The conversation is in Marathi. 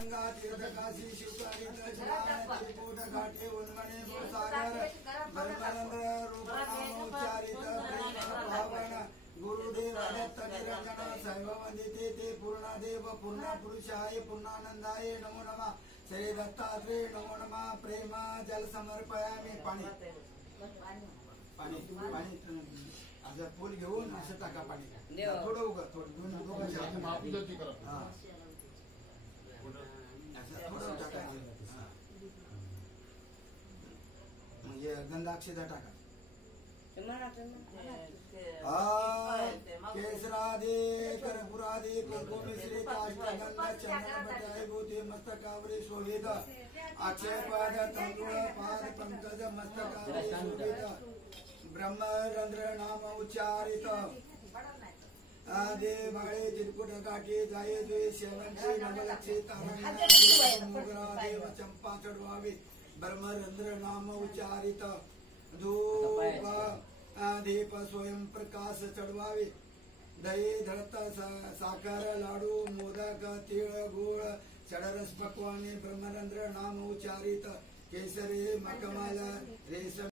गंगा तीर्थ काशी शिवकारी त्रिकूट घाटे उन्मणे सागर ब्रह्मानंद रूप नाम उच्चारित प्रेम भावन गुरुदेव दत्त निरंजन सर्व वंदिते ते पूर्णदेव पूर्ण पुरुषाय पूर्णानंदाय नमो नमः श्री दत्तात्रेय नमो नमः प्रेम जल समर्पयामि पाणी पाणी पाणी असं फुल घेऊन असं टाका पाणी थोडं उगा थोडं थोडं टाका म्हणजे गंधाक्षता टाका केसरादे कर्पूरादे कुंकुमिश्री काष्ठगंध चंदन बटाई भूते मस्तकावरे शोभित अक्षय पाद तांदूळ पाद पंकज मस्तकावरे शोभित ब्रह्मरंध्र नाम उच्चारित आदे बाळे चिरकुट गाठी जाये द्वे शेवंती नवलक्षी तारण मोगरा देव चंपा चढवावी ब्रह्मरंध्र नाम उच्चारित धूप दीप स्वयं प्रकाश चढवावे दही धरत साखर लाडू मोदक तीळ गुळ षडरस पक्वाने ब्रह्मरंध्र नाम उच्चारित केसरी मखमाला रेशम